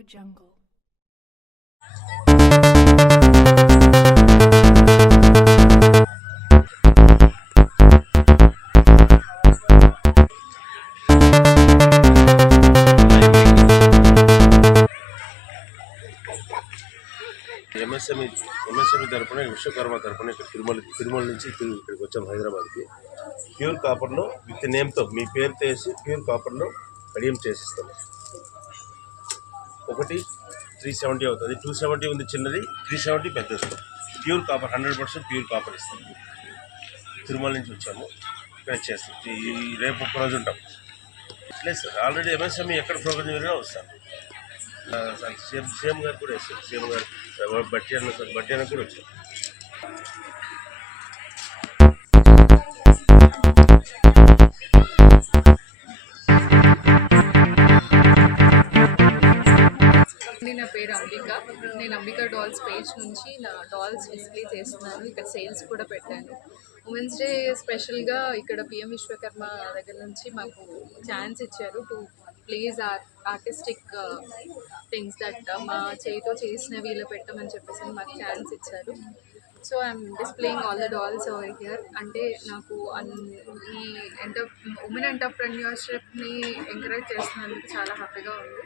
AudioJungle. MSME తరపున విశ్వకర్మ తరపున ఇక్కడ తిరుమల నుంచి ఇక్కడికి వచ్చాం హైదరాబాద్కి. ప్యూర్ కాపర్లో విత్ నేమ్తో మీ పేరుతో వేసి ప్యూర్ కాపర్లో కడియం చేసిస్తాము. ఒకటి 370 అవుతుంది, 270 ఉంది చిన్నది, 370 పెద్ద ఇస్తాం. ప్యూర్ కాపర్ 100% ప్యూర్ కాపర్ ఇస్తాం. తిరుమల నుంచి వచ్చాము, ఇక్కడ చేస్తాం. రేపు ఒక్క రోజు ఉంటాం. లేదు సార్, ఆల్రెడీ ఎంఎస్ఎంఈ ఎక్కడ ప్రోగ్రామ్ జరిగినా వస్తాం. సీఎం గారు కూడా వేస్తారు, సీఎం గారు బట్టి అన్న కూడా వచ్చారు. నా పేరు అంబిక. నేను అంబిక డాల్స్ పేజ్ నుంచి నా డాల్స్ డిస్ప్లే చేస్తున్నాను. ఇక్కడ సేల్స్ కూడా పెట్టాను. ఉమెన్స్ డే స్పెషల్గా ఇక్కడ పిఎం విశ్వకర్మ దగ్గర నుంచి మాకు ఛాన్స్ ఇచ్చారు to place artistic things that మా చేతితో చేసినవి ఇలా పెట్టమని చెప్పేసి మాకు ఛాన్స్ ఇచ్చారు. So I'm displaying all the dolls over here. అంటే నాకు ఈ ఉమెన్ ఎంటర్ప్రెన్యూర్షిప్ని ఎంకరేజ్ చేస్తున్నందుకు చాలా హ్యాపీగా ఉంది.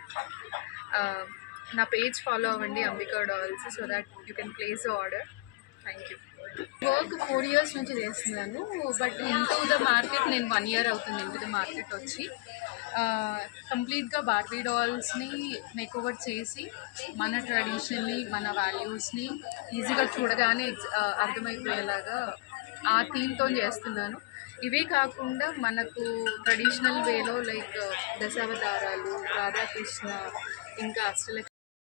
నా పేజ్ ఫాలో అవ్వండి, Ambika dolls, so that you can place order. Thank you. Work 4 years నుంచి చేస్తున్నాను, బట్ ఇంటూ ద మార్కెట్ నేను 1 year అవుతుంది ఇంటూ ద మార్కెట్ వచ్చి. కంప్లీట్గా బార్బీ డాల్స్ని మేకోవర్ చేసి మన ట్రెడిషనల్ని, మన వాల్యూస్ని ఈజీగా చూడగానే అర్థమైపోయేలాగా ఆ థీమ్తో చేస్తున్నాను. ఇవే కాకుండా మనకు ట్రెడిషనల్ వేలో లైక్ దశావతారాలు, రాధాకృష్ణ, ఇంకా Ashtalakshmi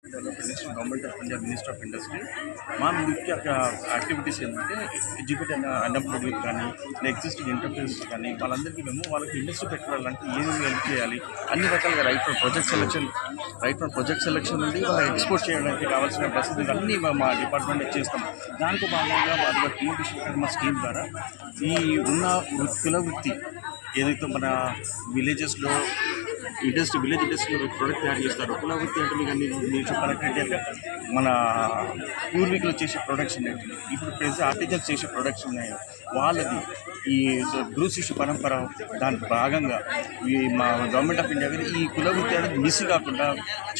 government of India minister of industry మా ముఖ్య యాక్టివిటీస్ ఏంటంటే ఎడ్యుకేటెడ్ అన్ఎంప్లాయిడ్ యూత్ కానీ ఎగ్జిస్టింగ్ ఎంటర్ప్రైజెస్ కానీ వాళ్ళందరికీ మేము వాళ్ళకి ఇండస్ట్రీ పెట్టుకోవాలంటే ఏమేమి హెల్ప్ చేయాలి, అన్ని రకాలుగా రైట్ ఫ్రమ్ ప్రాజెక్ట్ సెలెక్షన్ నుండి వాళ్ళ ఎక్స్పోర్ట్ చేయడానికి కావాల్సిన పరిస్థితులు అన్నీ మా డిపార్ట్మెంట్ చేస్తాం. దానికి భాగంగా వాళ్ళ పిఎం విశ్వకర్మ స్కీమ్ ద్వారా ఈ ఉన్న కుల వృత్తి ఏదైతే మన విలేజెస్లో విలేజ్ ఇండస్ట్రీలో ప్రోడక్ట్ తయారు చేస్తారు. కుల వృత్తి అంటే మీరు చెప్పాలంటే మన పూర్వీకులు చేసే ప్రొడక్ట్స్ ఉన్నాయి, ఇప్పుడు ప్రెజెంట్ ఆర్టిజన్స్ చేసే ప్రొడక్ట్స్ ఉన్నాయి. వాళ్ళది ఈ గురు శిష్య పరంపర దాని భాగంగా మా గవర్నమెంట్ ఆఫ్ ఇండియా ఈ కుల వృత్తి అనేది మిస్ కాకుండా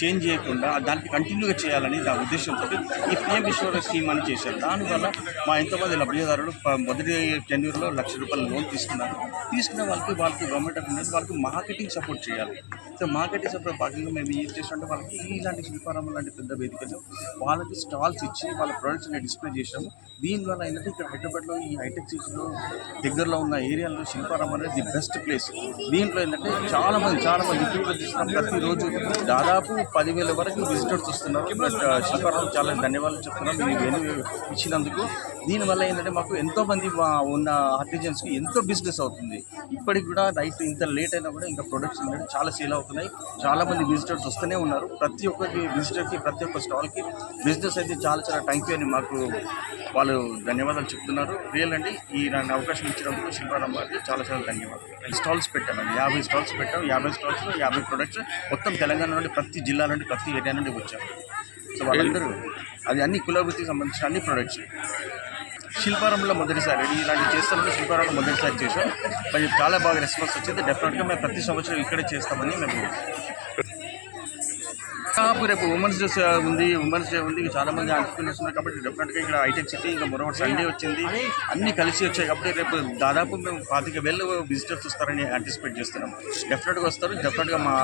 చేంజ్ చేయకుండా దానికి కంటిన్యూగా చేయాలని నా ఉద్దేశంతో ఈ పిఎం విశ్వకర్మ స్కీమ్ అని చేశారు. దానివల్ల మా ఎంతోమంది లబ్ధిదారులు మొదటి టెన్యూర్లో ₹1,00,000 లోన్ తీసుకున్న వాళ్ళకి గవర్నమెంట్ ఆఫ్ ఇండియా వాళ్ళకి మార్కెటింగ్ సపోర్ట్ చేయాలి. సో మార్కెటింగ్ సపోర్ట్ భాగంగా మేము ఏం చేసినట్టే వాళ్ళకి ఇలాంటి శిల్పారామం లాంటి పెద్ద వేదికలు వాళ్ళకి స్టాల్స్ ఇచ్చి వాళ్ళ ప్రొడక్ట్స్ని డిస్ప్లే చేసాము. దీనివల్ల ఏంటంటే ఇక్కడ హైదరాబాద్లో ఈ హైటెక్ సిటీలో దగ్గరలో ఉన్న ఏరియాలో శిల్పారామం అనేది ది బెస్ట్ ప్లేస్. దీంట్లో ఏంటంటే చాలామంది ఇప్పుడు చూస్తున్నాం, ప్రతిరోజు దాదాపు 10,000 వరకు విజిటర్స్ వస్తున్నారు. శిల్పారామం చాలా ధన్యవాదాలు చెప్తున్నాం మీరు ఇచ్చినందుకు. దీనివల్ల ఏంటంటే మాకు ఎంతోమంది ఉన్న ఆర్టిజన్స్కి ఎంతో బిజినెస్ అవుతుంది. ఇప్పటికి కూడా రైట్ ఇంత లేట్ అయినా కూడా ఇంకా ప్రొడక్ట్స్ ఏంటంటే చాలా సేల్ అవుతున్నాయి. చాలామంది విజిటర్స్ వస్తూనే ఉన్నారు. ప్రతి ఒక్కరికి విజిటర్కి ప్రతి ఒక్క స్టాల్కి బిజినెస్ అయితే చాలా థ్యాంక్ యూ అని మాకు వాళ్ళు ధన్యవాదాలు చెప్తున్నారు. రియల్ అండి, ఈ నాకు అవకాశం ఇచ్చినందుకు శిల్పారామం వారికి చాలా ధన్యవాదాలు. స్టాల్స్ పెట్టాను, 50 స్టాల్స్ పెట్టాం. 50 స్టాల్స్లో 50 ప్రొడక్ట్స్ మొత్తం తెలంగాణ నుండి ప్రతి జిల్లా నుండి ప్రతి ఏరియా నుండి వచ్చాము. సో వాళ్ళందరూ అది అన్ని కులవృత్తికి సంబంధించిన అన్ని ప్రొడక్ట్స్. శిల్పారంలో మొదటిసారి ఇలాంటివి చేస్తామని శిల్పారంలో మొదటిసారి చేసాం. మరి చాలా బాగా రెస్పాన్స్ వచ్చింది. డెఫినెట్గా మేము ప్రతి సంవత్సరం ఇక్కడే చేస్తామని మేము రేపు ఉమెన్స్ డే ఉంది. చాలామంది ఆంటర్‌ప్రెన్యూర్స్ ఉన్నారు కాబట్టి డెఫినెట్గా ఇక్కడ హైటెక్ సిటీ ఇంకా మరొక సండే వచ్చింది, అన్నీ కలిసి వచ్చాయి కాబట్టి రేపు దాదాపు మేము 25,000 విజిటర్స్ వస్తారని యాంటిసిపేట్ చేస్తున్నాం. డెఫినెట్గా వస్తారు. డెఫినెట్గా మా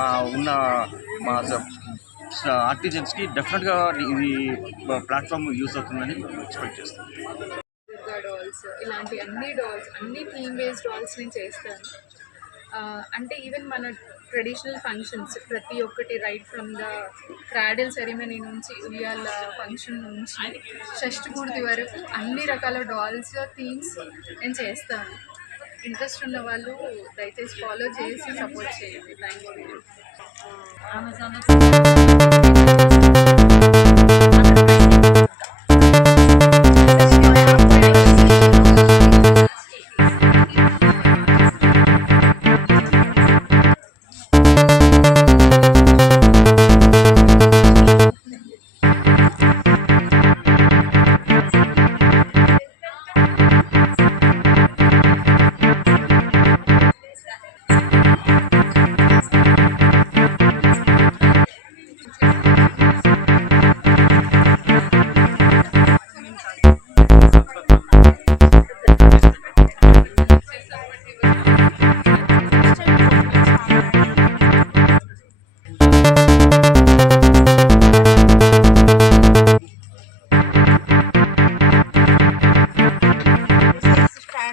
ఆర్టిజన్స్కి డెఫినెట్గా ఇది ప్లాట్ఫామ్ యూస్ అవుతుందని ఎక్స్పెక్ట్ చేస్తాం. డాల్స్ ఇలాంటి అన్ని థీమ్ బేస్డ్ డాల్స్ నేను చేస్తాను. అంటే ఈవెన్ మన ట్రెడిషనల్ ఫంక్షన్స్ ప్రతి ఒక్కటి right from the cradle ceremony నుంచి ఉయ్యాల ఫంక్షన్ నుంచి షష్ఠపూర్తి వరకు అన్ని రకాల డాల్స్ థీమ్స్ నేను చేస్తాను. ఇంట్రెస్ట్ ఉన్న వాళ్ళు దయచేసి ఫాలో చేసి సపోర్ట్ చేయండి. Thank you.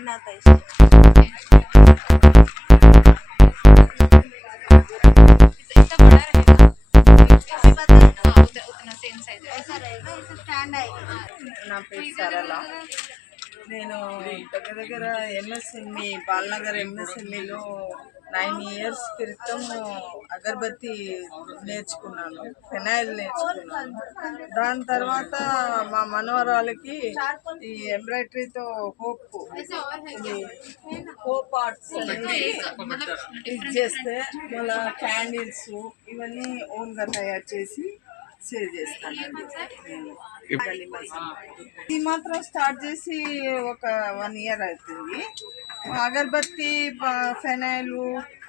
स्टैंड आता है इसका। इतना बड़ा रहेगा ऐसे बता रहे ना, हाँ उतना सेम साइज ऐसा रहेगा, ऐसे स्टैंड आएगा। నా పేరు సరళ. నేను దగ్గర దగ్గర ఎంఎస్ఎంఈ బాలనగర్ ఎంఎస్ఎంఈలో 9 ఇయర్స్ క్రితం అగరబత్తి నేర్చుకున్నాను, ఫెనాయిల్ నేర్చుకున్నాను. దాని తర్వాత మా మనవరాలకి ఈ ఎంబ్రాయిడరీతో హోప్ ఆర్ట్స్ అనేది ఇది చేస్తే మళ్ళీ క్యాండిల్స్ ఇవన్నీ ఓన్గా తయారు చేసి సేల్ చేస్తానండి నేను. ఇది మాత్రం స్టార్ట్ చేసి ఒక 1 ఇయర్ అవుతుంది. అగరబత్తి ఫెనాయిల్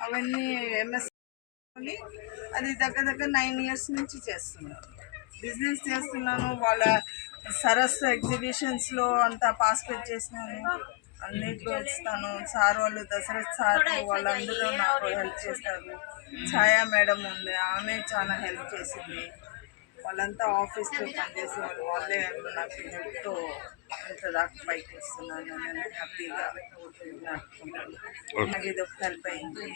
అవన్నీ ఎంఎస్ అది దగ్గర దగ్గర 9 ఇయర్స్ నుంచి చేస్తున్నాను, బిజినెస్ చేస్తున్నాను. వాళ్ళ సరస్ ఎగ్జిబిషన్స్లో అంతా పార్టిసిపేట్ చేసినాను, అన్నిట్లో ఇస్తాను. సార్ వాళ్ళు దశరథ్ సార్ వాళ్ళందరూ నాకు హెల్ప్ చేస్తారు. ఛాయా మేడం ఉంది, ఆమె చాలా హెల్ప్ చేసింది. వాళ్ళంతా ఆఫీస్లో పనిచేసే వాళ్ళు, వాళ్ళే నాకు హెల్ప్తో ఇంత దాకా పైకి వస్తున్నాను. నేను హ్యాపీగా నడుపుకుంటాను. నాకు ఇది ఒక హెల్ప్ అయింది.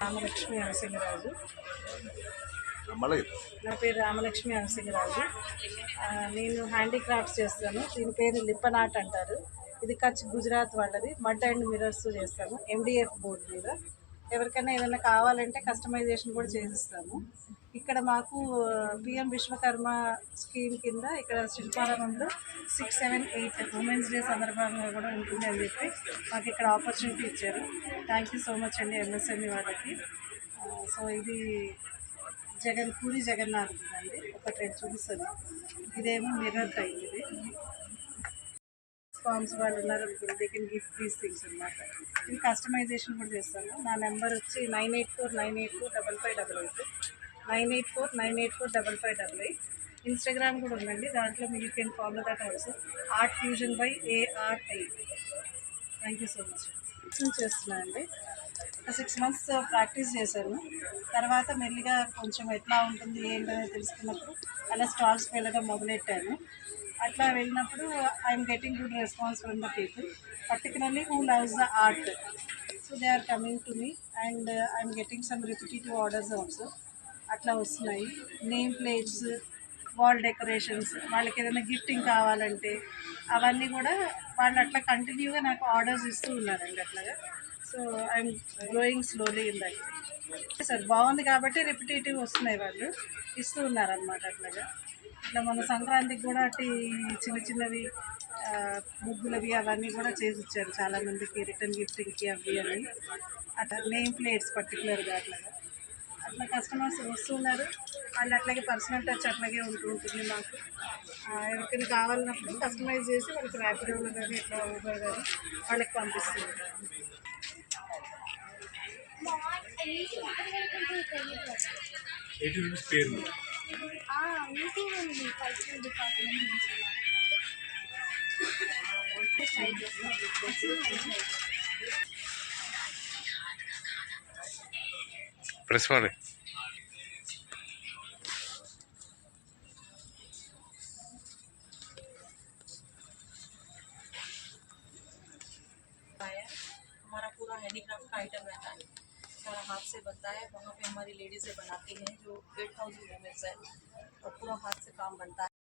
రామలక్ష్మి నరసింహరాజు. నా పేరు రామలక్ష్మి నరసింహరాజు. నేను హ్యాండీక్రాఫ్ట్స్ చేస్తాను. దీని పేరు లిప్పనాట్ అంటారు. ఇది కచ్ గుజరాత్ వాళ్ళది. మడ్ అండ్ మిర్రర్స్ చేస్తాము ఎండిఎఫ్ బోర్డు మీద. ఎవరికైనా ఏదైనా కావాలంటే కస్టమైజేషన్ కూడా చేసిస్తాము. ఇక్కడ మాకు పిఎం విశ్వకర్మ స్కీమ్ కింద ఇక్కడ శిల్పారామంలో 6, 7, 8 ఉమెన్స్ డే సందర్భంగా కూడా ఉంటుంది అని చెప్పి మాకు ఇక్కడ ఆపర్చునిటీ ఇచ్చారు. థ్యాంక్ యూ సో మచ్ అండి ఎంఎస్ఎంఈ వాళ్ళకి. సో ఇది పూరి జగన్నాథ్ అండి, ఒకటి 2 చూపిస్తుంది. ఇదేమో మిర్రర్ టైప్. ఇది ఫార్మ్స్ వాళ్ళు ఉన్నారు అనుకుంటే they can gift these things అనమాట. ఇది కస్టమైజేషన్ కూడా చేస్తాను. నా నెంబర్ వచ్చి 984984558 984984558. ఇన్స్టాగ్రామ్ కూడా ఉందండి, దాంట్లో మీరు can follow that also. Art fusion by ARI. Thank you so much. చేస్తున్నాను అండి. 6 months ప్రాక్టీస్ చేశాను. తర్వాత మెల్లిగా కొంచెం ఎట్లా ఉంటుంది ఏంటనేది తెలుసుకున్నప్పుడు అలా స్టాల్స్కి వెళ్ళడం మొదలెట్టాను. అట్లా వెళ్ళినప్పుడు I'm getting good response from the people, particularly who loves the art. So they are coming to me and I'm getting some repetitive orders also. అట్లా వస్తున్నాయి. నేమ్ ప్లేట్స్, వాల్ డెకరేషన్స్, వాళ్ళకి ఏదైనా గిఫ్టింగ్ కావాలంటే అవన్నీ కూడా వాళ్ళు అట్లా కంటిన్యూగా నాకు ఆర్డర్స్ ఇస్తూ ఉన్నారండి అట్లాగా. So I'm growing slowly in that. Sir బాగుంది కాబట్టి రిపిటేటివ్ వస్తున్నాయి, వాళ్ళు ఇస్తూ ఉన్నారనమాట అట్లాగా. ఇట్లా మన సంక్రాంతికి కూడా చిన్న చిన్నవి ముగ్గులవి అవన్నీ కూడా చేసి ఇచ్చారు చాలామందికి రిటర్న్ గిఫ్టింగ్కి అవి అని. అట్లా నేమ్ ప్లేట్స్ పర్టికులర్గా అట్లాగా అట్లా కస్టమర్స్ వస్తున్నారు. వాళ్ళు అట్లాగే పర్సనల్ టచ్ అట్లాగే ఉంటుంది మాకు. ఎవరికైనా కావాలన్నప్పుడు కస్టమైజ్ చేసి వాళ్ళకి ర్యాపిడోలో కానీ ఇట్లా ఊబర్ కానీ వాళ్ళకి పంపిస్తున్నారు. ప్రెస్ ಮಾಡಿ. हमारा पूरा हैंडीक्राफ्ट का आइटम रहता है, सारा हाथ से बनता है. वहाँ पे हमारी लेडीज़ें बनाती हैं जो 8000 वुमेन्स है और पूरा हाथ से काम बनता है.